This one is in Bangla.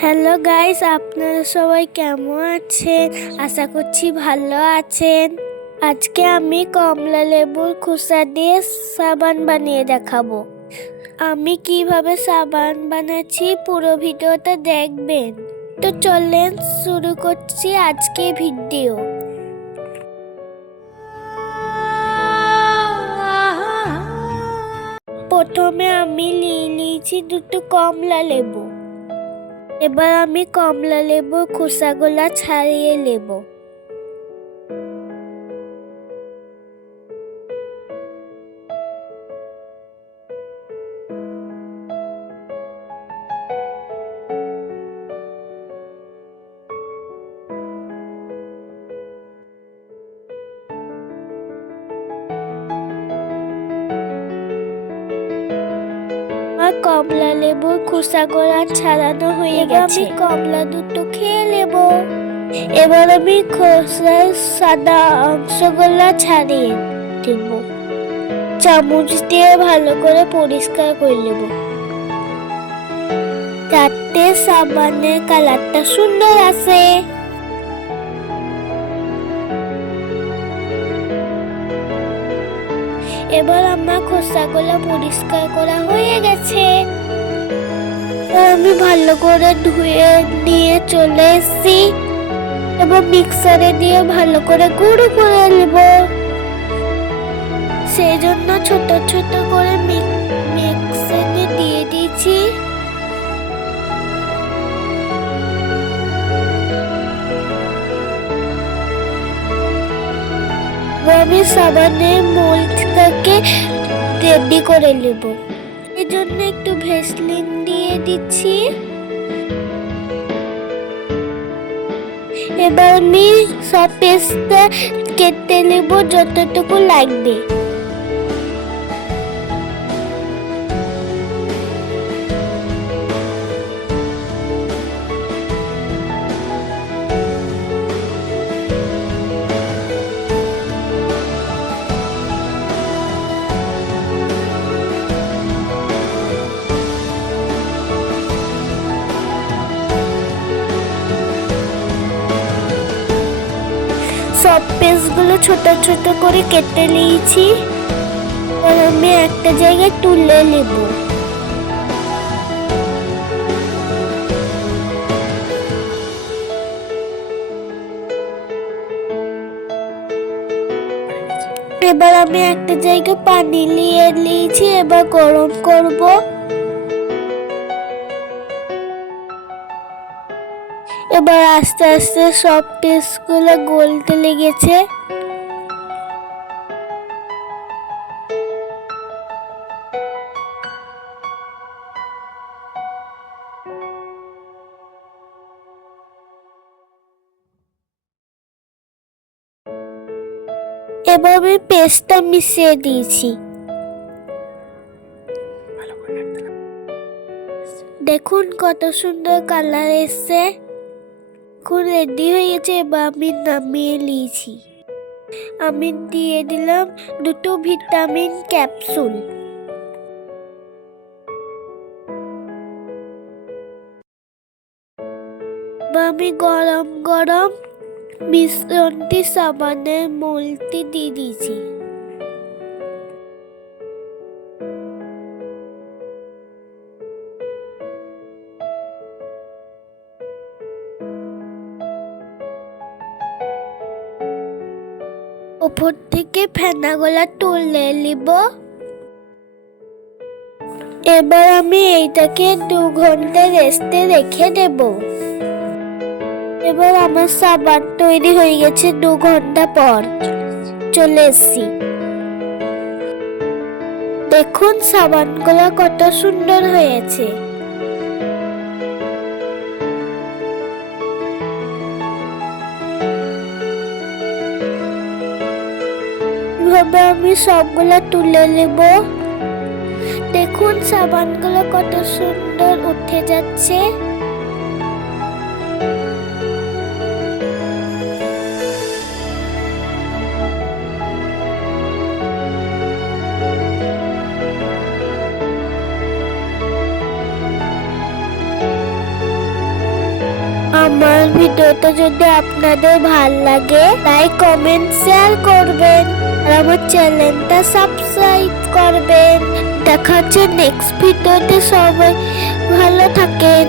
হ্যালো গাইস, আপনারা সবাই কেমন আছেন? আশা করছি ভালো আছেন। আজকে আমি কমলা লেবুর খোসা দিয়ে সাবান বানিয়ে দেখাবো। আমি কিভাবে সাবান বানাচ্ছি পুরো ভিডিওটা দেখবেন। তো চলেন শুরু করছি আজকে ভিডিও। প্রথমে আমি নিয়েছি দুটো কমলা লেবু। এবার আমি কমলা লেবুর খোসাগুলা ছাড়িয়ে নেব। আমার কমলা লেবুর খোসাগুলা ছাড়ানো হয়ে গেছে। আমি কমলা দুটো খেয়ে নেব। এবার আমি খোসার সাদা অংশগুলা ছাড়িয়ে দেব। চামচ দিয়ে ভালো করে পরিষ্কার করে নেব, যাতে সাবানের কালারটা সুন্দর আসে। এবার আমার খোসাগুলো পরিষ্কার করা হয়ে গেছে। আমি ভালো করে ধুয়ে নিয়ে চলে এসেছি। এবার মিক্সারে দিয়ে ভালো করে গুঁড়ো করে নেব। সেই জন্য ছোট ছোট করে মিক্সারে দিয়ে দিয়েছি। আমি সাবানের মোল্ডটাকে রেডি করে নেব। এই জন্য একটু ভেসলিন দিয়ে দিচ্ছি। এবার আমি সব পেস্টটা কেটে নেব যতটুকু লাগবে। সব পিসগুলো ছোট ছোট করে কেটে নিয়েছি। আর আমি একটা জায়গায় তুলে নেব। এবার আমি একটা জায়গায় পানি নিয়ে নিয়েছি। এবার গরম করব। এবার আস্তে আস্তে সব পিসগুলো গলতে লেগেছে। এবার আমি পেস্টটা মিশিয়ে দিয়েছি। দেখুন কত সুন্দর কালার এসছে। এখন রেডি হয়ে গেছে। এবার আমি নামিয়ে নিয়েছি। আমি দিয়ে দিলাম দুটো ভিটামিন ক্যাপসুল। আমি গরম গরম মিশ্রণটি সাবানের মোলটি দিয়ে দিয়েছি। উপর থেকে ফেনাগুলা তুলে নিব। এবার আমি এইটাকে 2 ঘন্টা রেস্টে রেখে দেব। এবার আমার সাবান তৈরি হয়ে গেছে। 2 ঘন্টা পর চলে এসেছি। দেখুন সাবানগুলো কত সুন্দর হয়েছে। এভাবে আমি সবগুলো তুলে নেব। দেখুন সাবানগুলো কত সুন্দর উঠে যাচ্ছে। আমার ভিডিওটা যদি আপনাদের ভাল লাগে লাইক কমেন্ট শেয়ার করবেন আর আমার চ্যানেলটা সাবস্ক্রাইব করবেন। দেখা হচ্ছে নেক্সট ভিডিওতে। সবাই ভালো থাকেন।